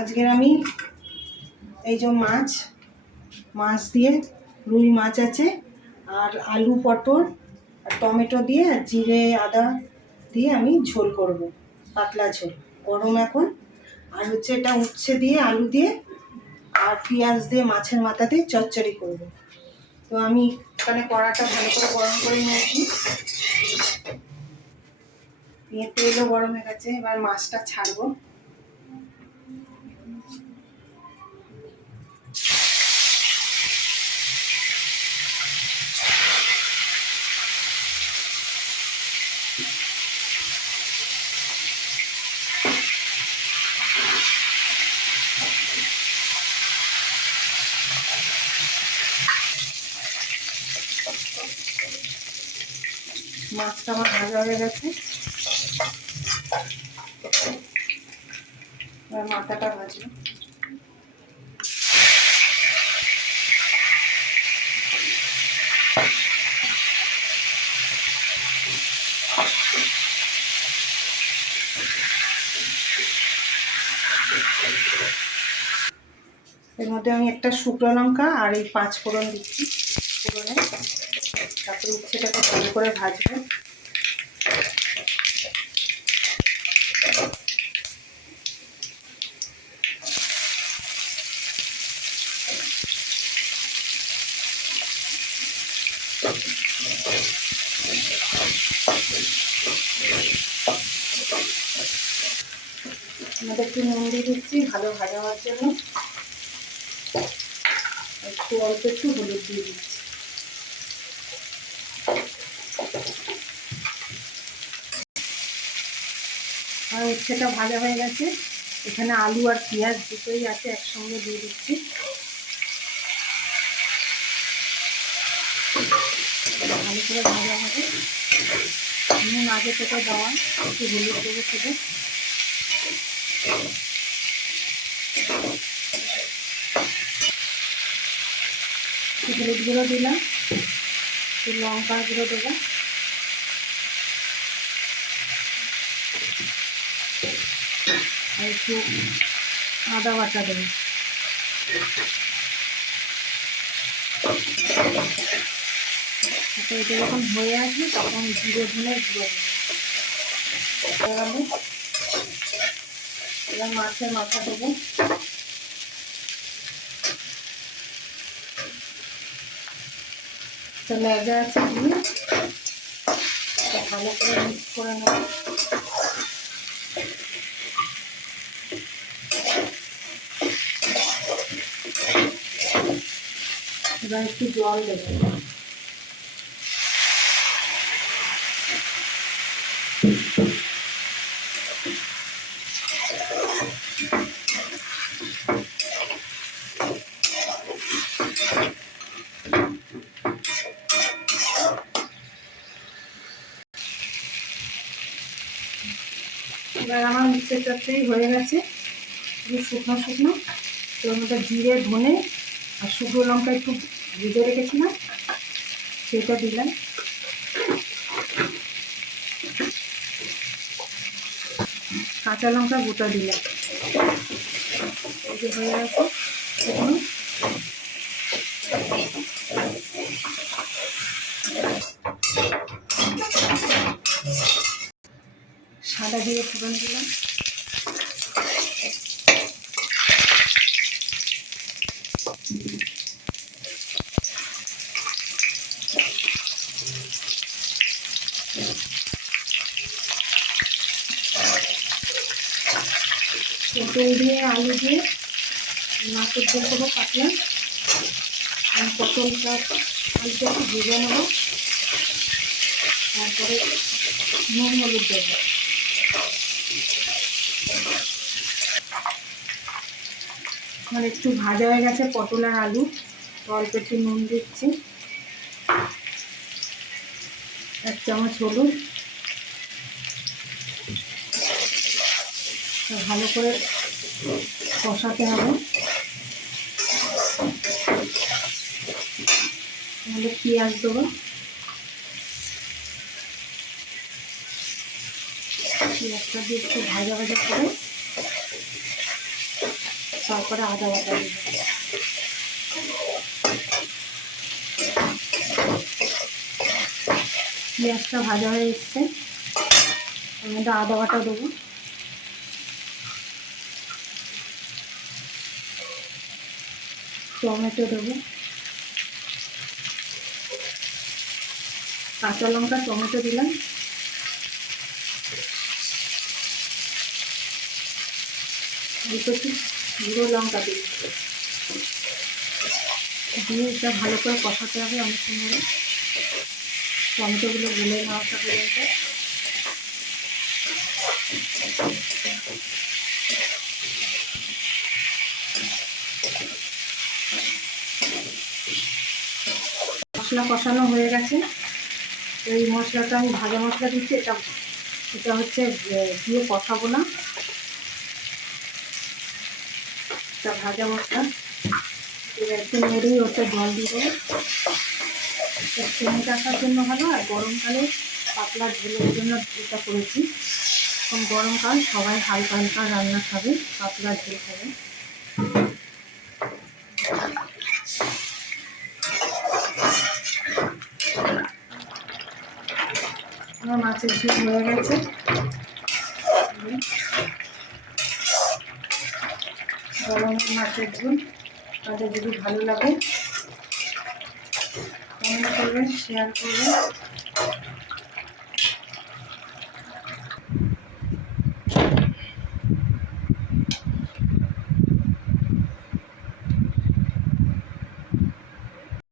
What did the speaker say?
আজকের আমি এই যে মাছ দিয়ে রুই মাছ আছে আর আলু পটল আর টমেটো দিয়ে আর জিরে আদা দিয়ে আমি ঝোল করব, পাতলা ঝোল। গরম এখন। আর হচ্ছে এটা উচ্ছে দিয়ে আলু দিয়ে আর পেঁয়াজ দিয়ে মাছের মাথা দিয়ে চচ্চড়ি করব। তো আমি এখানে কড়াটা ভালো করে গরম করে নিয়েছি, তেলও গরম হয়ে গেছে। এবার মাছটা ছাড়বো। মাছটা আমার ভাজা হয়ে গেছে, এবার মাথাটা ভাজবো। এর মধ্যে আমি একটা শুকনো লঙ্কা আর এই 5 ফোড়ন দিচ্ছি ফোড়নে। তারপরে উচ্ছেটাকে ভালো করে ভাজবো। আমাদের একটু নুন দিয়ে দিচ্ছি ভালো ভাজা হওয়ার জন্য, অল্প একটু হলুদ দিয়ে দিচ্ছি। আর উচ্ছেটা ভাজা হয়ে গেছে, এখানে আলু আর পেঁয়াজ দুটোই আছে, একসঙ্গে দিয়ে দিচ্ছি। ভালো করে ভাজা হবে। নুন আগে থেকে দেওয়া, একটু হলুদ দেবো থেকে। হলুদ গুঁড়ো দিলাম, একটু লঙ্কা গুঁড়ো দেবো, আর একটু আদা বাটা দেবো। এটা যখন হয়ে আসবে তখন জিরে ধনে গুঁড়ো দেবো। এবার মাছের মাথা দেবো। তো লেজা আছে দিয়ে ভালো করে মিক্স করে নেব। এবার একটু জল দেবো। এবার আমার মিক্সের চচ্চড়ি হয়ে গেছে, শুকনো শুকনো। তো ওর মধ্যে জিরে ধনে আর শুকনো লঙ্কা একটু ভিজে রেখেছিলাম, সেটা দিলাম। কাঁচা লঙ্কা গোটা দিলাম। এই যে হয়ে গেছে শুকনো। সাদা দিয়ে ফোড়ন দিলাম। পটল দিয়ে আলু দিয়ে মাছের ঝোল করবো পাতলা। পটলটা আলুটা একটু ভেজে নেবো, তারপরে নুন হলুদ দেবো। আমার একটু ভাজা হয়ে গেছে পটল আর আলু, অল্প একটু নুন দিচ্ছি, 1 চামচ হলুদ। ভালো করে কষাতে হবে। তাহলে পেঁয়াজ দেবো, পেঁয়াজটা দিয়ে একটু ভাজা ভাজা করে তারপরে আদা বাটা দেবো। পেঁয়াজটা ভাজা হয়ে এসছে, এর মধ্যে আদা বাটা দেবো, টমেটো দেবো, কাঁচা লঙ্কা টমেটো দিলাম, অল্প একটু গুঁড়ো লঙ্কা দিই, দিয়ে এটা ভালো করে কষাতে হবে অনেকক্ষণ ধরে, টমেটোগুলো গুলে না আসা পর্যন্ত। মশলা কষানো হয়ে গেছে, এই মশলাটা আমি ভাজা মশলা দিচ্ছি, এটা এটা হচ্ছে দিয়ে কষাবো না, এটা ভাজা মশলা। এবার একটু নেড়েই ওটা জল দিয়ে দেবো, এটা সেন্ট আসার জন্য ভালো, আর গরমকালে পাতলা ঝোলের জন্য এটা করেছি। এখন গরমকাল, সবাই হালকা হালকা রান্না খাবে, পাতলা ঝোল খাবে। আমার মাছের ঝোল হয়ে গেছে। গরমের মাছের ঝোল, তাদের যদি ভালো লাগে কমেন্ট করবেন, শেয়ার করবেন।